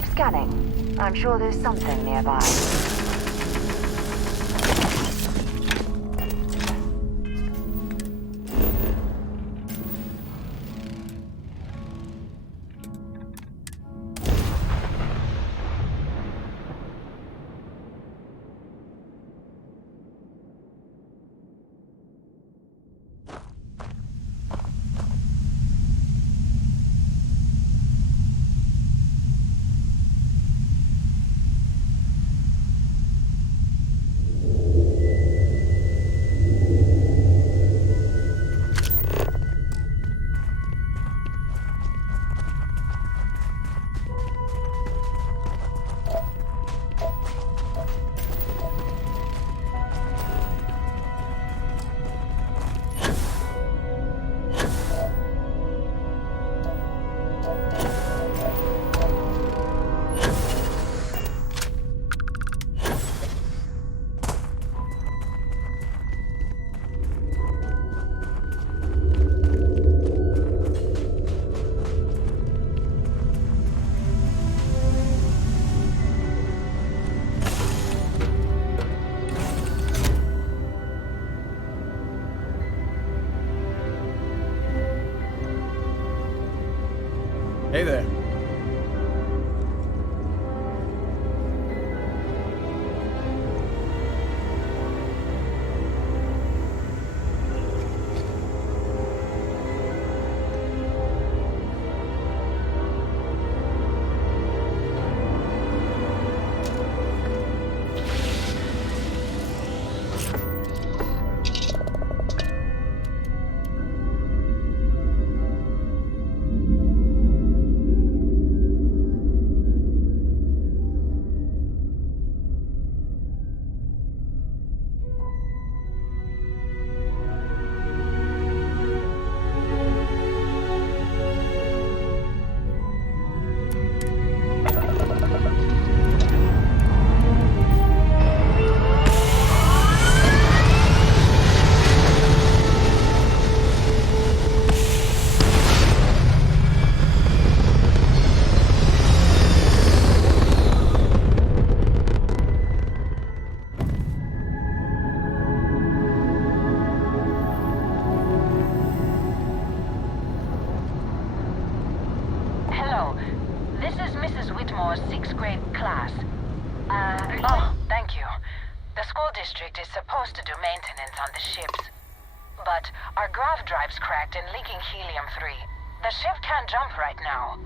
Keep scanning. I'm sure there's something nearby. Hey there. District is supposed to do maintenance on the ships. But our grav drive's cracked and leaking helium-3. The ship can't jump right now.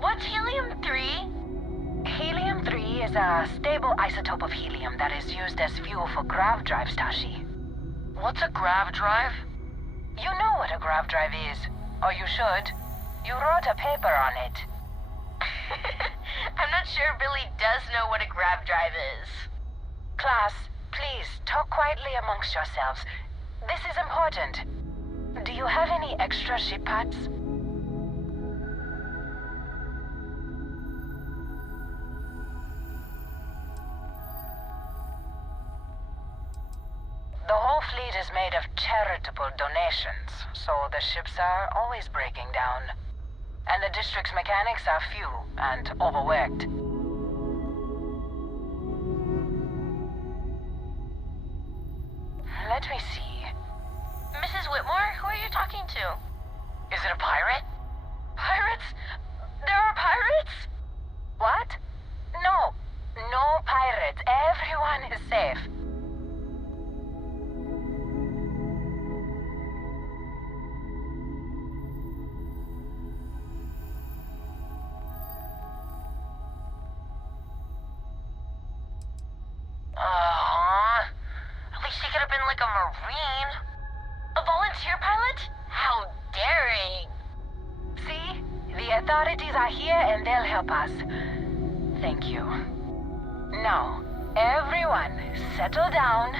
What's helium-3? Helium-3 is a stable isotope of helium that is used as fuel for grav drives, Tashi. What's a grav drive? You know what a grav drive is. Or you should. You wrote a paper on it. I'm not sure Billy does know what a grav drive is. Class, please, talk quietly amongst yourselves. This is important. Do you have any extra ship parts? The whole fleet is made of charitable donations, so the ships are always breaking down. And the district's mechanics are few and overworked. Let me see. Mrs. Whitmore, who are you talking to? Is it a pirate? Pirates? There are pirates? What? No. No pirates. Everyone is safe. At least he could have been like a Marine. A volunteer pilot? How daring! See? The authorities are here and they'll help us. Thank you. Now, everyone, settle down.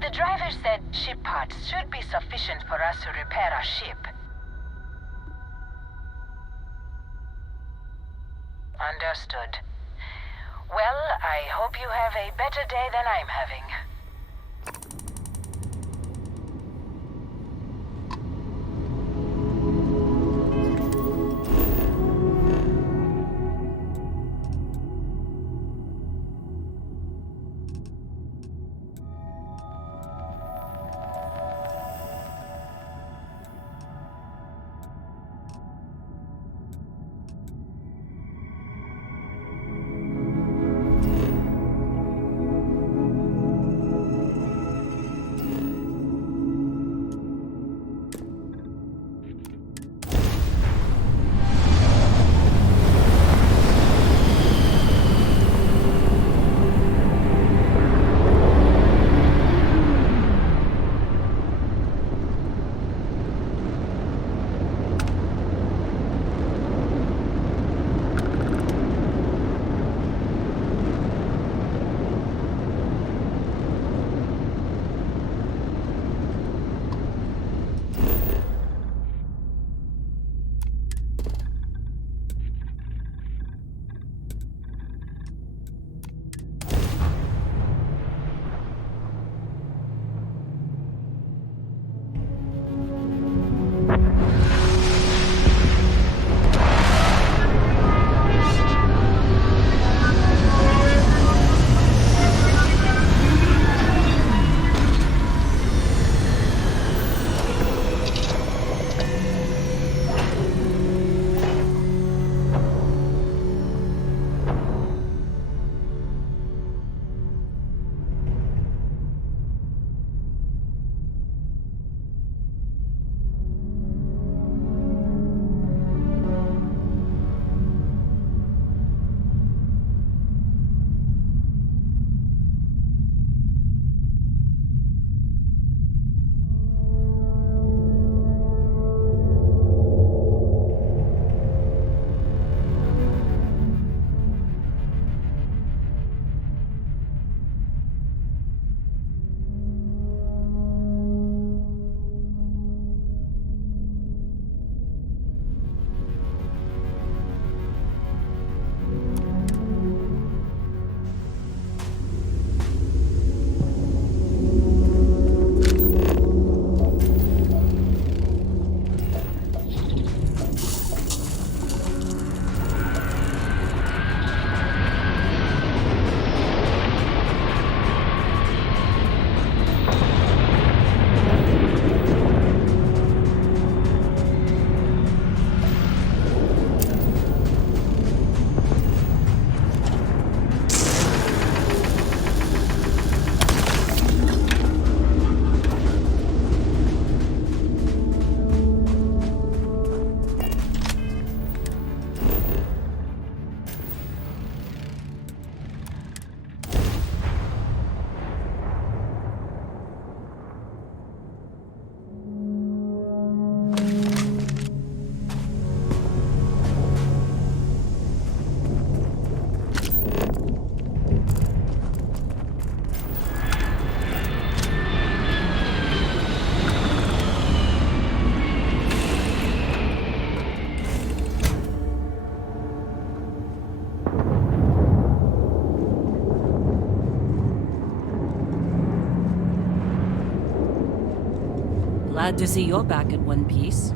The driver said ship parts should be sufficient for us to repair our ship. Understood. Well, I hope you have a better day than I'm having. Glad to see you're back in one piece.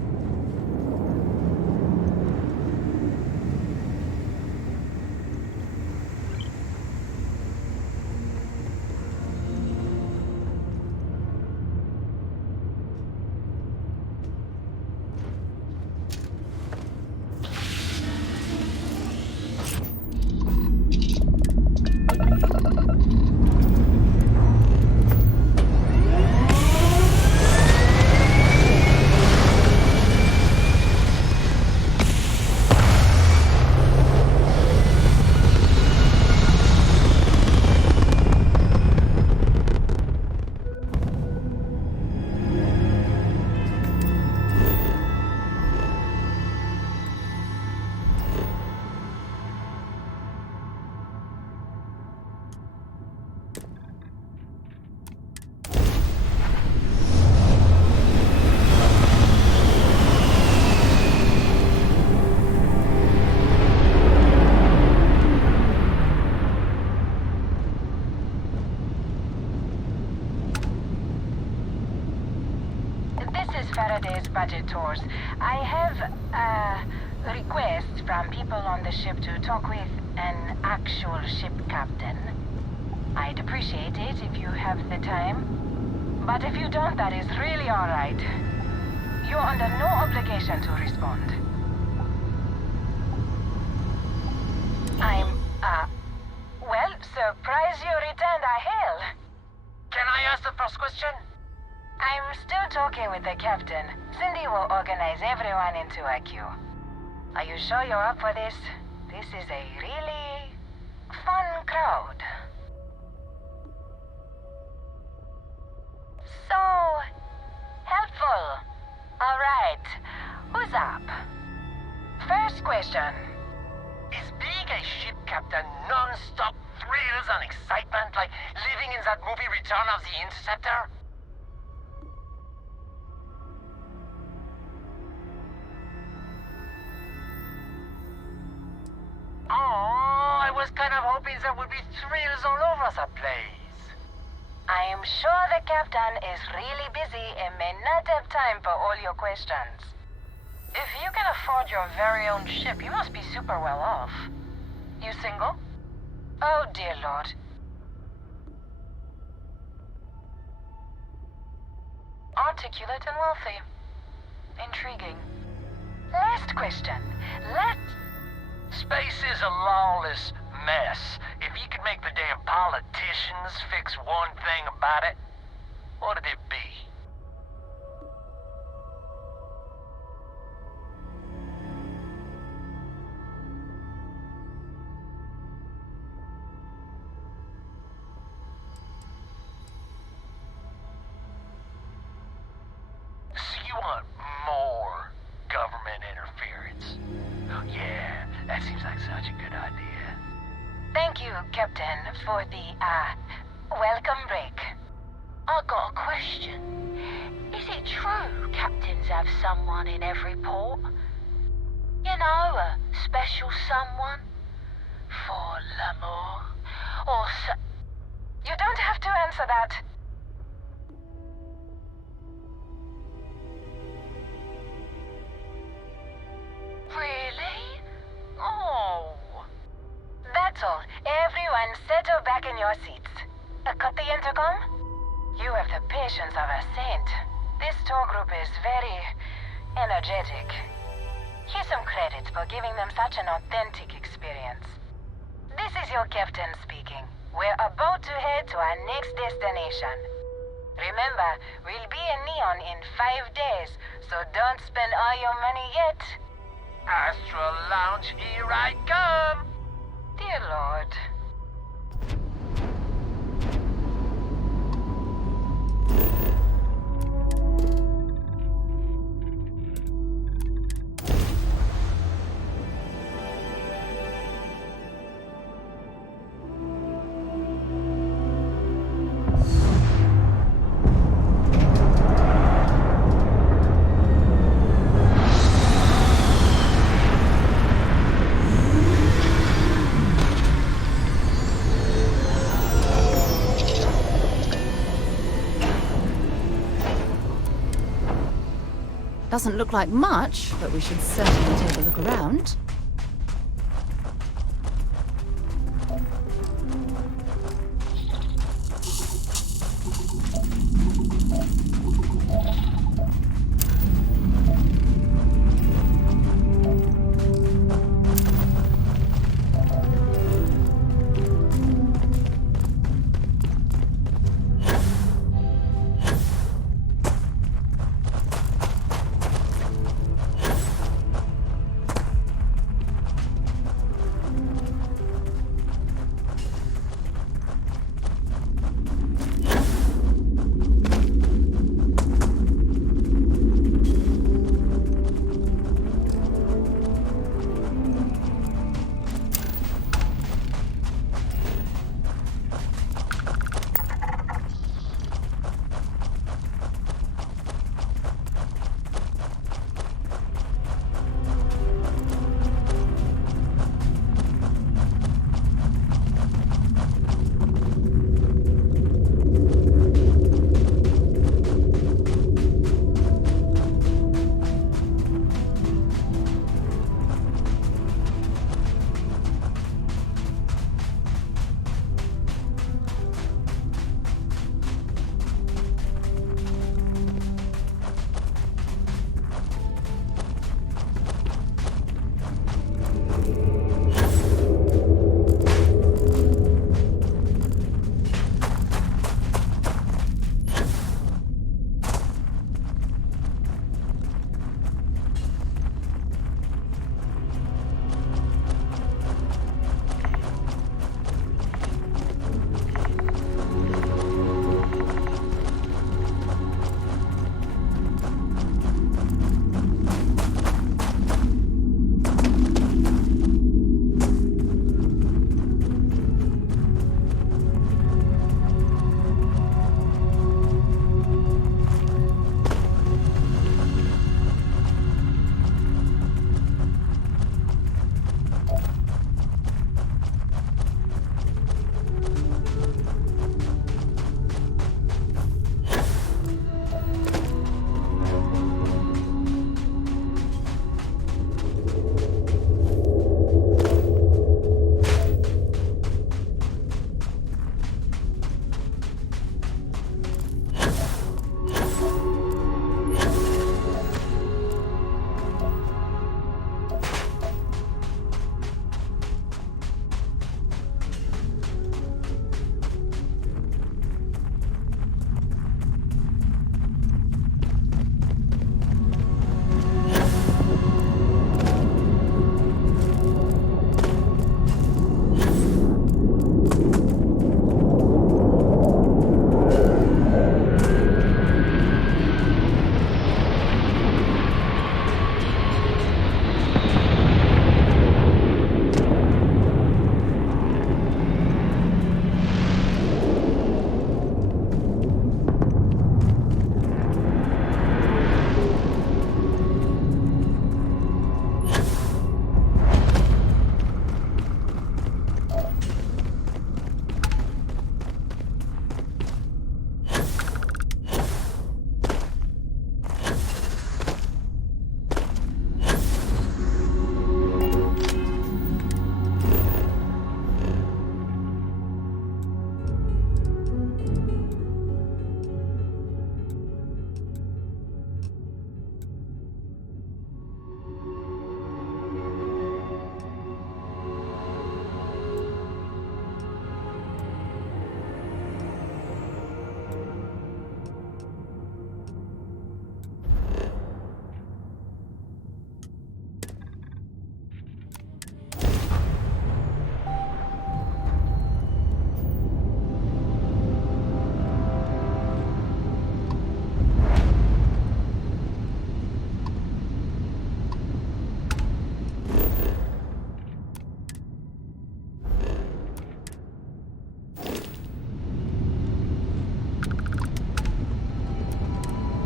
Faraday's budget tours. I have requests from people on the ship to talk with an actual ship captain. I'd appreciate it if you have the time. But if you don't, that is really alright. You're under no obligation to respond. Well, surprise you returned, I hail. Can I ask the first question? I'm still talking with the captain. Cindy will organize everyone into a queue. Are you sure you're up for this? This is a really fun crowd. So helpful. All right, who's up? First question. Is being a ship captain non-stop thrills and excitement like living in that movie Return of the Interceptor? Oh, I was kind of hoping there would be thrills all over the place. I am sure the captain is really busy and may not have time for all your questions. If you can afford your very own ship, you must be super well off. You single? Oh, dear Lord. Articulate and wealthy. Intriguing. Last question. Space is a lawless mess. If you could make the damn politicians fix one thing about it, what'd it be? So you want more government interference? Yeah, that seems like such a good idea. Thank you, Captain, for the, welcome break. I got a question. Is it true captains have someone in every port? You know, a special someone? For l'amour? Or You don't have to answer that. Really? Oh. That's all. Everyone settle back in your seats. Cut the intercom? You have the patience of a saint. This tour group is very energetic. Here's some credit for giving them such an authentic experience. This is your captain speaking. We're about to head to our next destination. Remember, we'll be in Neon in 5 days, so don't spend all your money yet. Astral Lounge, here I come! Dear Lord. Doesn't look like much, but we should certainly take a look around.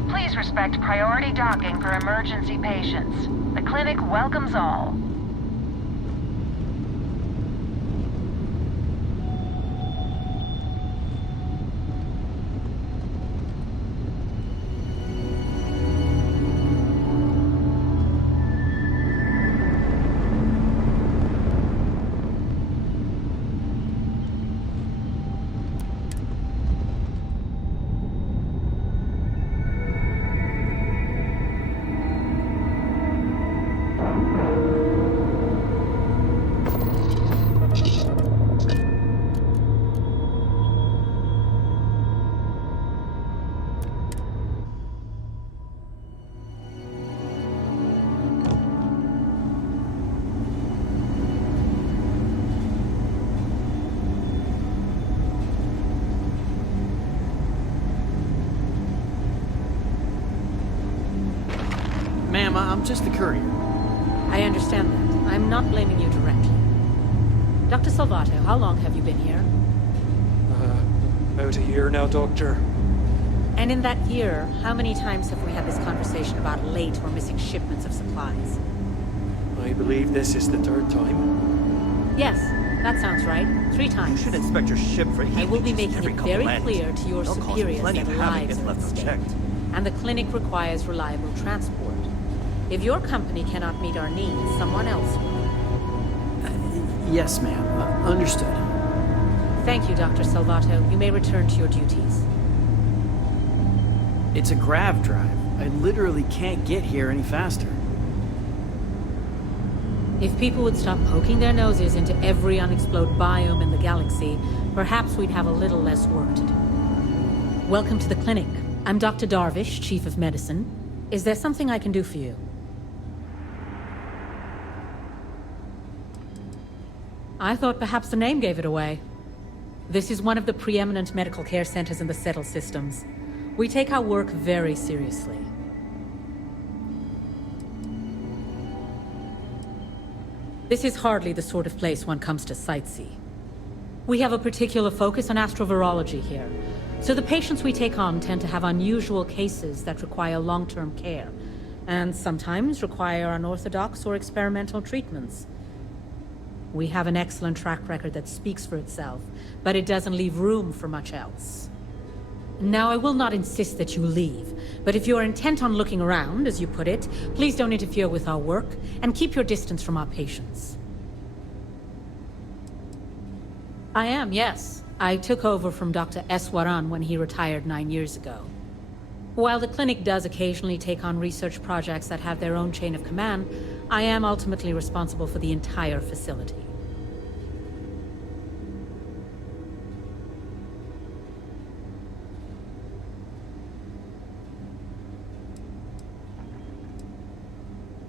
Please respect priority docking for emergency patients. The clinic welcomes all. Ma'am, I'm just the courier. I understand that. I'm not blaming you directly. Dr. Salvato, how long have you been here? About a year now, Doctor. And in that year, how many times have we had this conversation about late or missing shipments of supplies? I believe this is the third time. Yes, that sounds right. 3 You times. should inspect your ship for heat I will be leaches making every it couple very landings. clear to your They'll cause superiors plenty that of havoc lives if are at left stake, unchecked. and the clinic requires reliable transport. If your company cannot meet our needs, someone else will. Yes, ma'am. Understood. Thank you, Dr. Salvato. You may return to your duties. It's a grav drive. I literally can't get here any faster. If people would stop poking their noses into every unexplored biome in the galaxy, perhaps we'd have a little less work to do. Welcome to the clinic. I'm Dr. Darvish, Chief of Medicine. Is there something I can do for you? I thought perhaps the name gave it away. This is one of the preeminent medical care centers in the Settle systems. We take our work very seriously. This is hardly the sort of place one comes to sightsee. We have a particular focus on astrovirology here, so the patients we take on tend to have unusual cases that require long-term care, and sometimes require unorthodox or experimental treatments. We have an excellent track record that speaks for itself, but it doesn't leave room for much else. Now, I will not insist that you leave, but if you are intent on looking around, as you put it, please don't interfere with our work, and keep your distance from our patients. I am, yes. I took over from Dr. Eswaran when he retired 9 years ago. While the clinic does occasionally take on research projects that have their own chain of command, I am ultimately responsible for the entire facility.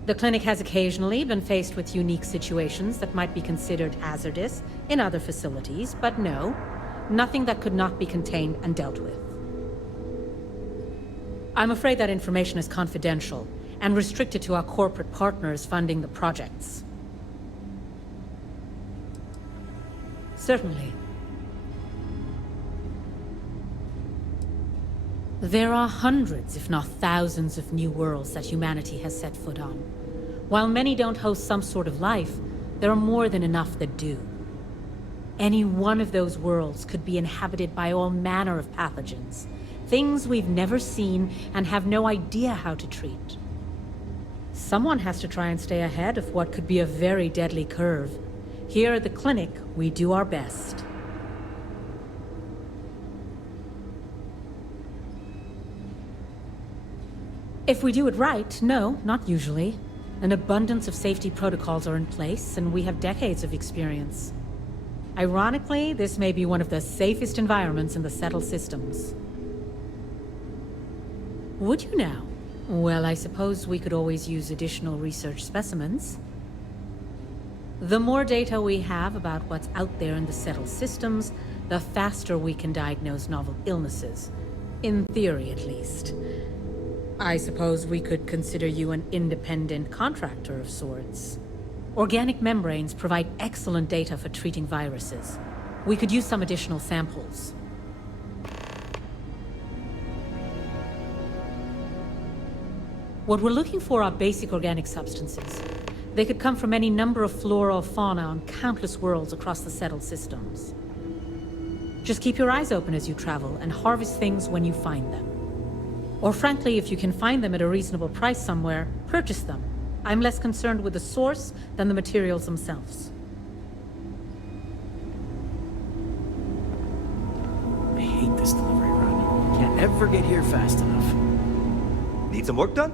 The clinic has occasionally been faced with unique situations that might be considered hazardous in other facilities, but no, nothing that could not be contained and dealt with. I'm afraid that information is confidential and restricted to our corporate partners funding the projects. Certainly. There are hundreds, if not thousands, of new worlds that humanity has set foot on. While many don't host some sort of life, there are more than enough that do. Any one of those worlds could be inhabited by all manner of pathogens, things we've never seen and have no idea how to treat. Someone has to try and stay ahead of what could be a very deadly curve. Here at the clinic, we do our best. If we do it right, no, not usually. An abundance of safety protocols are in place, and we have decades of experience. Ironically, this may be one of the safest environments in the Settle systems. Would you now? Well, I suppose we could always use additional research specimens. The more data we have about what's out there in the Settle systems, the faster we can diagnose novel illnesses. In theory, at least. I suppose we could consider you an independent contractor of sorts. Organic membranes provide excellent data for treating viruses. We could use some additional samples. What we're looking for are basic organic substances. They could come from any number of flora or fauna on countless worlds across the Settled systems. Just keep your eyes open as you travel and harvest things when you find them. Or frankly, if you can find them at a reasonable price somewhere, purchase them. I'm less concerned with the source than the materials themselves. I hate this delivery run. Can't ever get here fast enough. Need some work done?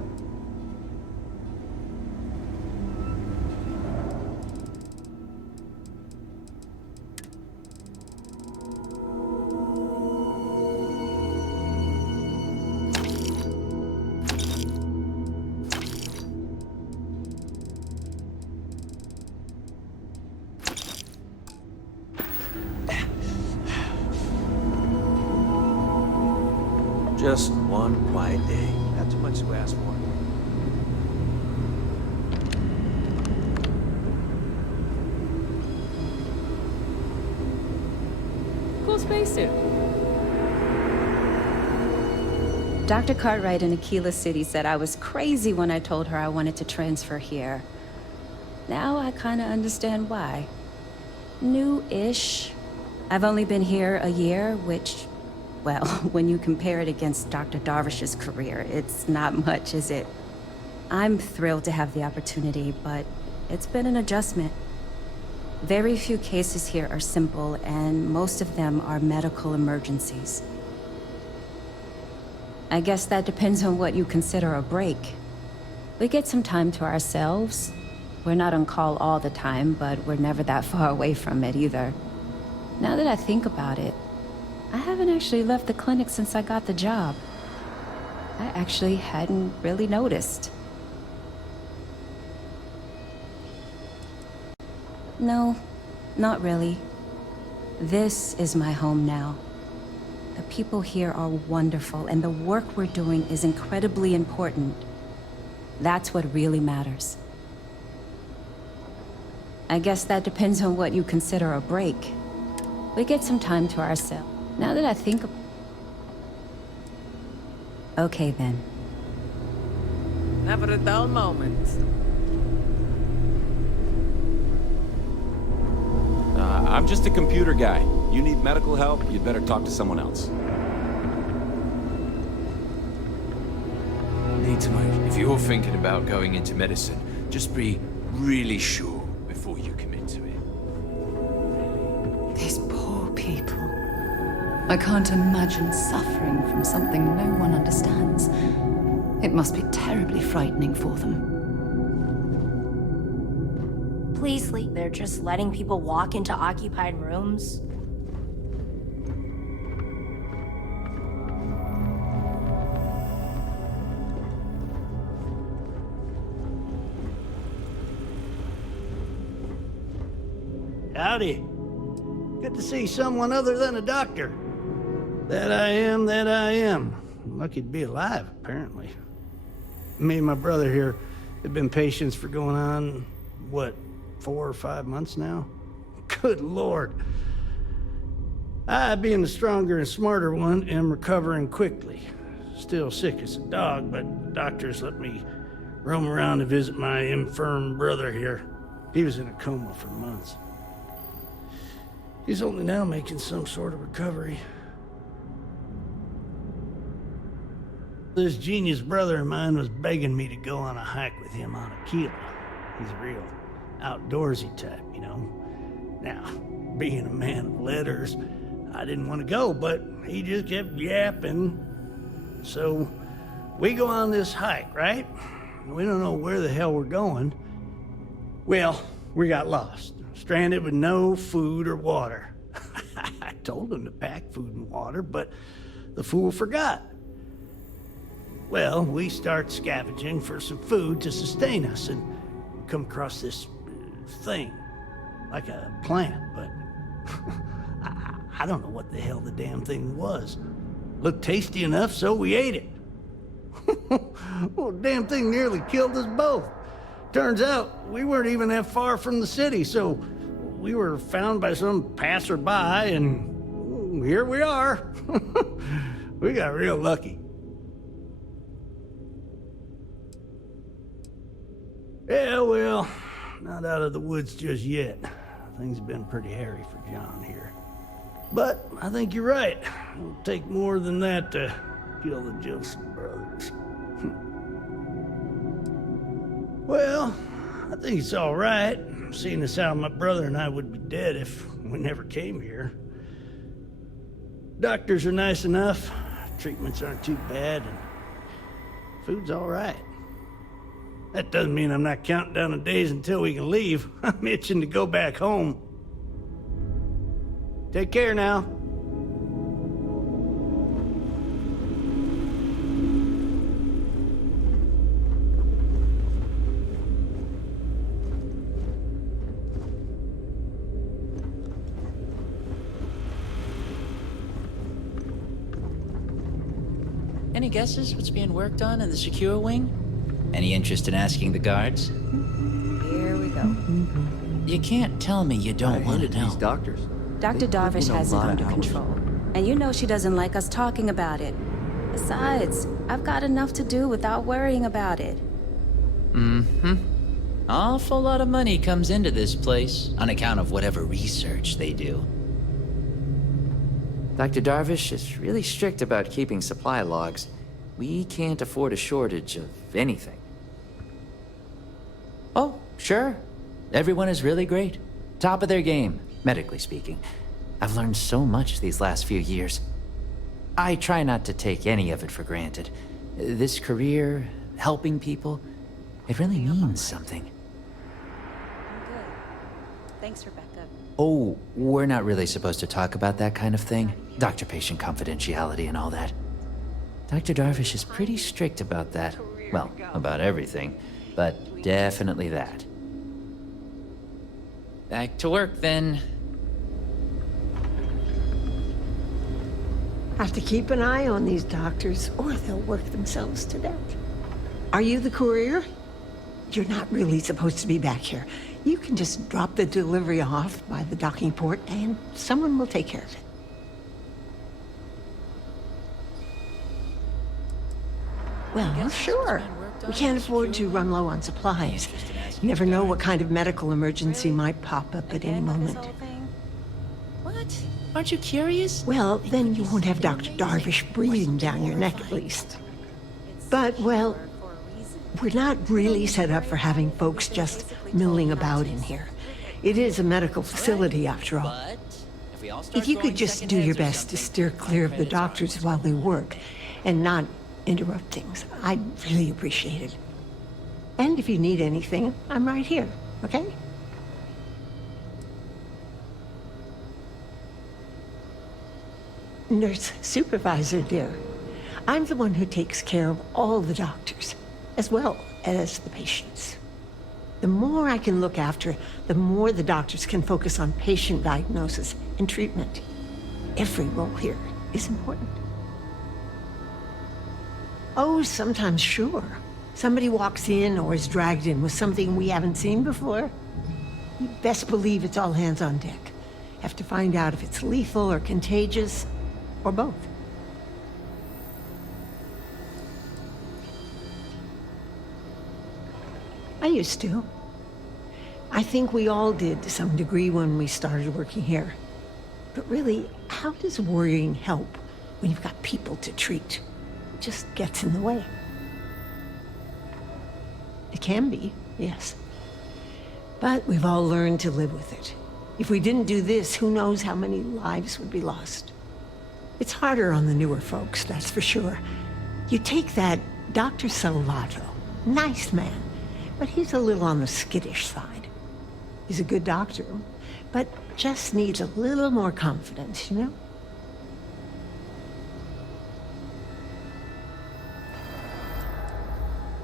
Just one quiet day. Not too much to ask for. cool spacesuit. Dr. Cartwright in Aquila City said I was crazy when I told her I wanted to transfer here. Now I kinda understand why. New-ish. I've only been here a year, which, well, when you compare it against Dr. Darvish's career, it's not much, is it? I'm thrilled to have the opportunity, but it's been an adjustment. Very few cases here are simple, and most of them are medical emergencies. I guess that depends on what you consider a break. We get some time to ourselves. We're not on call all the time, but we're never that far away from it either. Now that I think about it, I haven't actually left the clinic since I got the job. I actually hadn't really noticed. No, not really. This is my home now. The people here are wonderful, and the work we're doing is incredibly important. That's what really matters. I guess that depends on what you consider a break. We get some time to ourselves. Now that I think of... Okay, then. Never a dull moment. I'm just a computer guy. You need medical help, you'd better talk to someone else. Need to know, if you're thinking about going into medicine, just be really sure before you commit to it. These poor people. I can't imagine suffering from something no one understands. It must be terribly frightening for them. Please leave. They're just letting people walk into occupied rooms. Howdy. Good to see someone other than a doctor. That I am, that I am. Lucky to be alive, apparently. Me and my brother here have been patients for going on, what, 4 or 5 months now? Good Lord. I, being the stronger and smarter one, am recovering quickly. Still sick as a dog, but the doctors let me roam around to visit my infirm brother here. He was in a coma for months. He's only now making some sort of recovery. This genius brother of mine was begging me to go on a hike with him on Aquila. He's a real outdoorsy type, you know. Now, being a man of letters, I didn't want to go, but he just kept yapping. So, we go on this hike, right? We don't know where the hell we're going. Well, we got lost, stranded with no food or water. I told him to pack food and water, but the fool forgot. Well, we start scavenging for some food to sustain us and come across this thing, like a plant, but I don't know what the hell the damn thing was. Looked tasty enough, so we ate it. Well, the damn thing nearly killed us both. Turns out, we weren't even that far from the city, so we were found by some passerby, and here we are. We got real lucky. Yeah, well, not out of the woods just yet. Things have been pretty hairy for John here. But I think you're right. It'll take more than that to kill the Joseph brothers. Well, I think it's all right, seeing as how my brother and I would be dead if we never came here. Doctors are nice enough, treatments aren't too bad, and food's all right. That doesn't mean I'm not counting down the days until we can leave. I'm itching to go back home. Take care now. Any guesses what's being worked on in the secure wing? Any interest in asking the guards? Here we go. You can't tell me you don't want to know. These doctors. Dr. Darvish has it under control. And you know she doesn't like us talking about it. Besides, I've got enough to do without worrying about it. Mm-hmm. Awful lot of money comes into this place on account of whatever research they do. Dr. Darvish is really strict about keeping supply logs. We can't afford a shortage of anything. Oh, sure. Everyone is really great. Top of their game, medically speaking. I've learned so much these last few years. I try not to take any of it for granted. This career, helping people, it really means something. I'm good. Thanks, Rebecca. Oh, we're not really supposed to talk about that kind of thing. Doctor-patient confidentiality and all that. Dr. Darvish is pretty strict about that. Well, about everything, but definitely that. Back to work, then. Have to keep an eye on these doctors, or they'll work themselves to death. Are you the courier? You're not really supposed to be back here. You can just drop the delivery off by the docking port, and someone will take care of it. Well, sure. We can't afford to run low on supplies. You never know what kind of medical emergency might pop up at any moment. What? Aren't you curious? Well, then you won't have Dr. Darvish breathing down your neck at least. But, well, we're not really set up for having folks just milling about in here. It is a medical facility, after all. If you could just do your best to steer clear of the doctors while they work, and not interrupt things, I'd really appreciate it. And if you need anything, I'm right here, okay? Nurse supervisor, dear. I'm the one who takes care of all the doctors, as well as the patients. The more I can look after, the more the doctors can focus on patient diagnosis and treatment. Every role here is important. Oh, sometimes, sure. Somebody walks in or is dragged in with something we haven't seen before. You best believe it's all hands on deck. Have to find out if it's lethal or contagious, or both. I used to. I think we all did to some degree when we started working here. But really, how does worrying help when you've got people to treat? It just gets in the way. It can be, yes. But we've all learned to live with it. If we didn't do this, who knows how many lives would be lost. It's harder on the newer folks, that's for sure. You take that Dr. Salvato, nice man, but he's a little on the skittish side. He's a good doctor, but just needs a little more confidence, you know?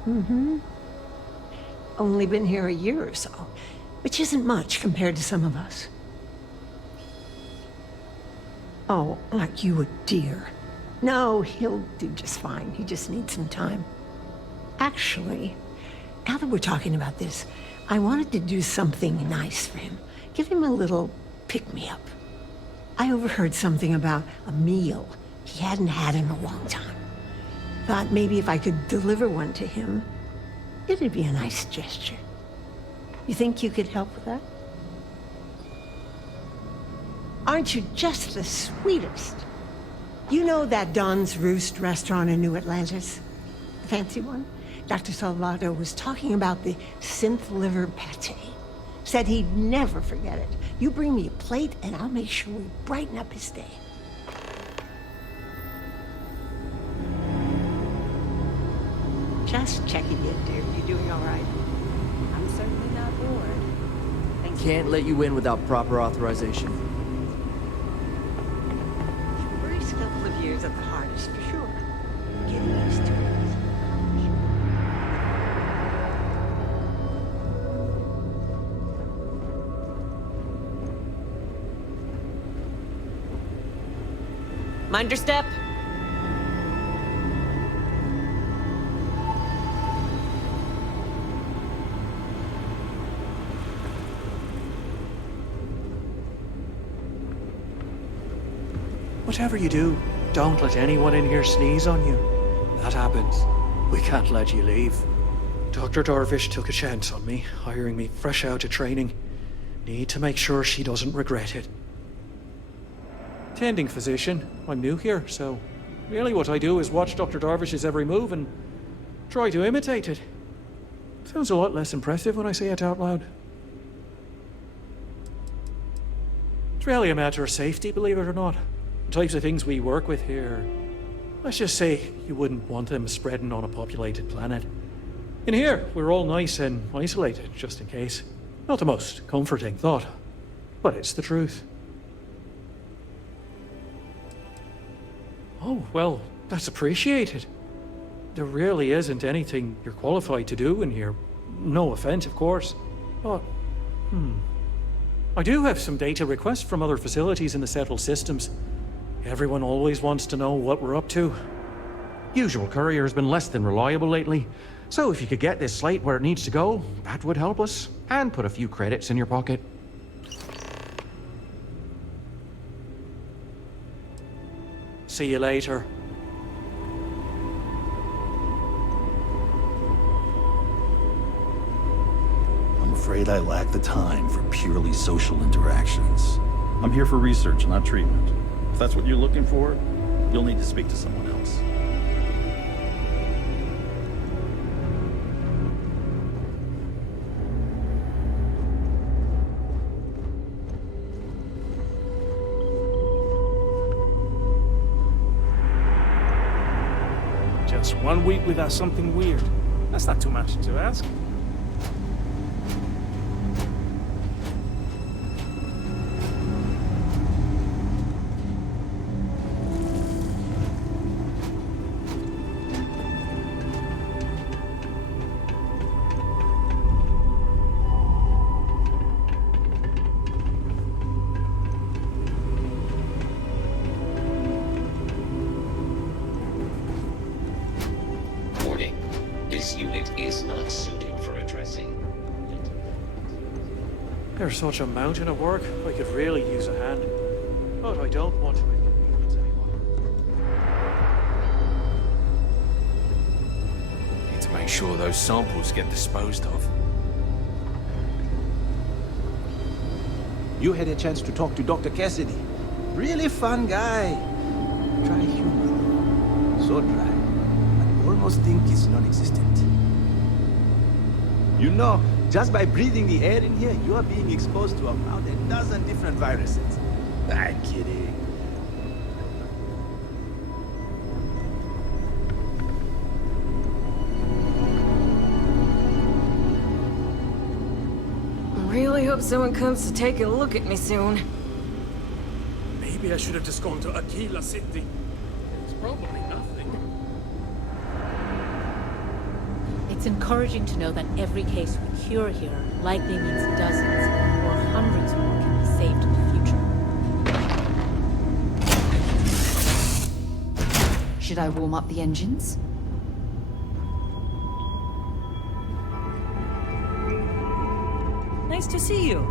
Mm-hmm. Only been here a year or so, which isn't much compared to some of us. Oh, aren't you a dear? No, he'll do just fine. He just needs some time. Actually, now that we're talking about this, I wanted to do something nice for him. Give him a little pick-me-up. I overheard something about a meal he hadn't had in a long time. Thought maybe if I could deliver one to him, it'd be a nice gesture. You think you could help with that? Aren't you just the sweetest? You know that Don's Roost restaurant in New Atlantis? The fancy one? Dr. Salvato was talking about the synth liver pate. Said he'd never forget it. You bring me a plate and I'll make sure we brighten up his day. Just checking in, dear. You doing all right? I'm certainly not bored. Thanks. Can't let you in without proper authorization. First couple of years at the hardest, for sure. Getting used to it. Mind your step. Whatever you do, don't let anyone in here sneeze on you. That happens. We can't let you leave. Dr. Darvish took a chance on me, hiring me fresh out of training. Need to make sure she doesn't regret it. Tending physician. I'm new here, so really what I do is watch Dr. Darvish's every move and try to imitate it. Sounds a lot less impressive when I say it out loud. It's really a matter of safety, believe it or not. The types of things we work with here. Let's just say you wouldn't want them spreading on a populated planet. In here, we're all nice and isolated, just in case. Not the most comforting thought, but it's the truth. Oh, well, that's appreciated. There really isn't anything you're qualified to do in here. No offense, of course. But, I do have some data requests from other facilities in the settled systems. Everyone always wants to know what we're up to. Usual courier's been less than reliable lately. So if you could get this slate where it needs to go, that would help us. And put a few credits in your pocket. See you later. I'm afraid I lack the time for purely social interactions. I'm here for research, not treatment. If that's what you're looking for, you'll need to speak to someone else. Just 1 week without something weird. That's not too much to ask. There's such a mountain of work, I could really use a hand. But I don't want to inconvenience anyone. Need to make sure those samples get disposed of. You had a chance to talk to Dr. Cassidy. Really fun guy. Dry humor. So dry. I almost think it's non-existent. You know, just by breathing the air in here, you are being exposed to about a dozen different viruses. I'm kidding. I really hope someone comes to take a look at me soon. Maybe I should have just gone to Aquila City. It's probably nothing. It's encouraging to know that every case we cure here likely means dozens or hundreds more can be saved in the future. Should I warm up the engines? Nice to see you.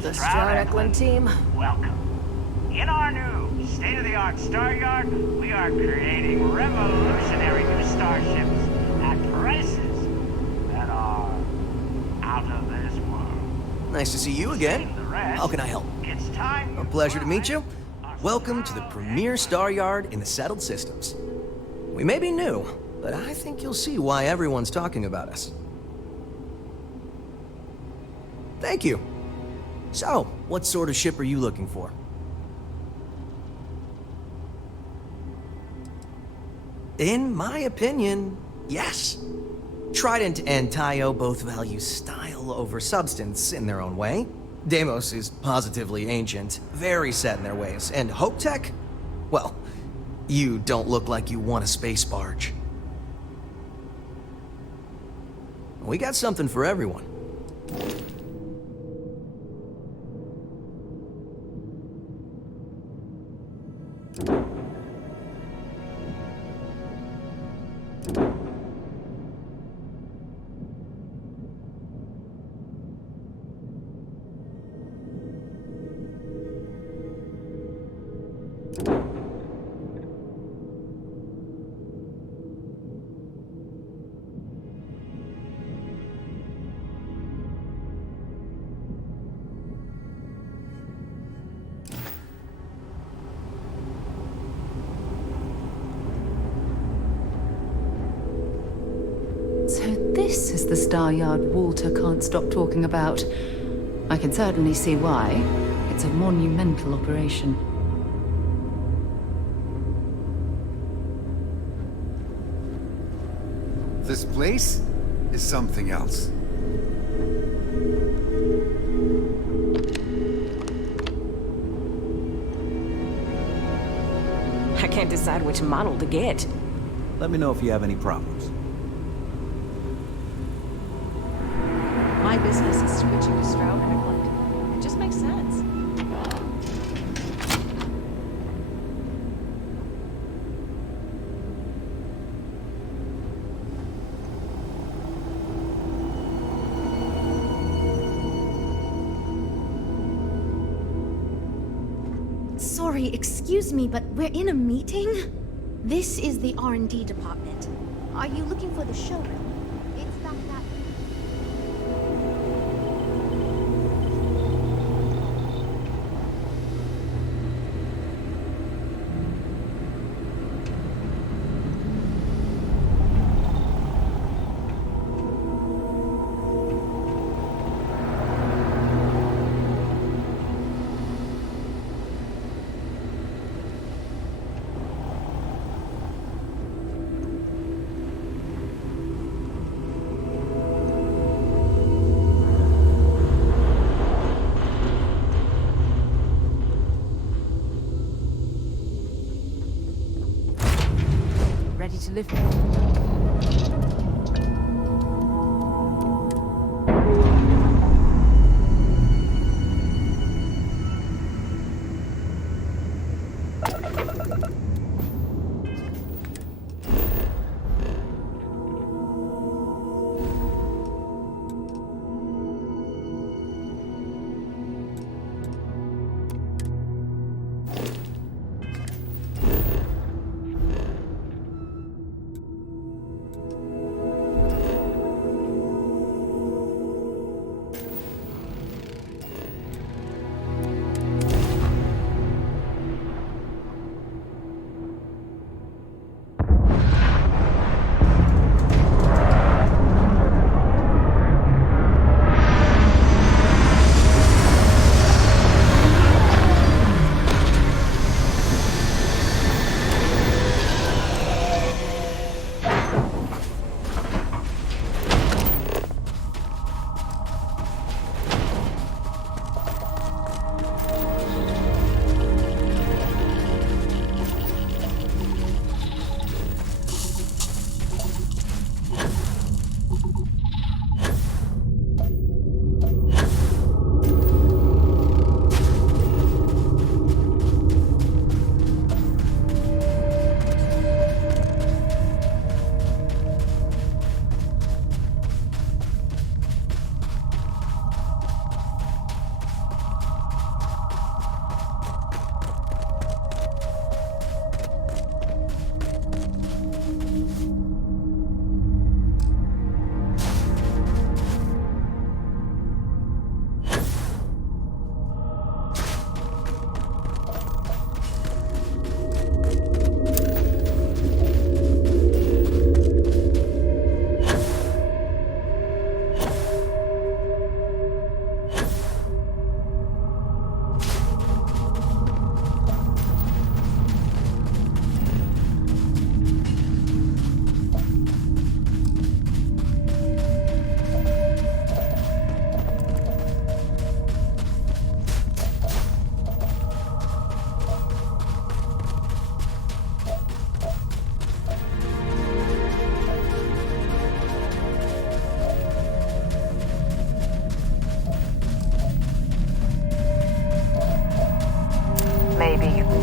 to the Stroud-Eklund team. Welcome. In our new state-of-the-art Star Yard, we are creating revolutionary new starships at prices that are out of this world. Nice to see you again. How can I help? It's time. A pleasure to meet you. Welcome to the premier Star Yard in the settled systems. We may be new, but I think you'll see why everyone's talking about us. Thank you. So, what sort of ship are you looking for? In my opinion, yes. Trident and Tayo both value style over substance in their own way. Deimos is positively ancient, very set in their ways, and Hope Tech? Well, you don't look like you want a space barge. We got something for everyone. This is the Star Yard Walter can't stop talking about. I can certainly see why. It's a monumental operation. This place is something else. I can't decide which model to get. Let me know if you have any problems. My business is switching to Stroud-Eklund. It just makes sense. Sorry, excuse me, but we're in a meeting? This is the R&D department. Are you looking for the showroom? It's back that way. Ready to lift.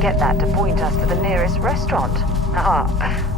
get that to point us to the nearest restaurant. Ah,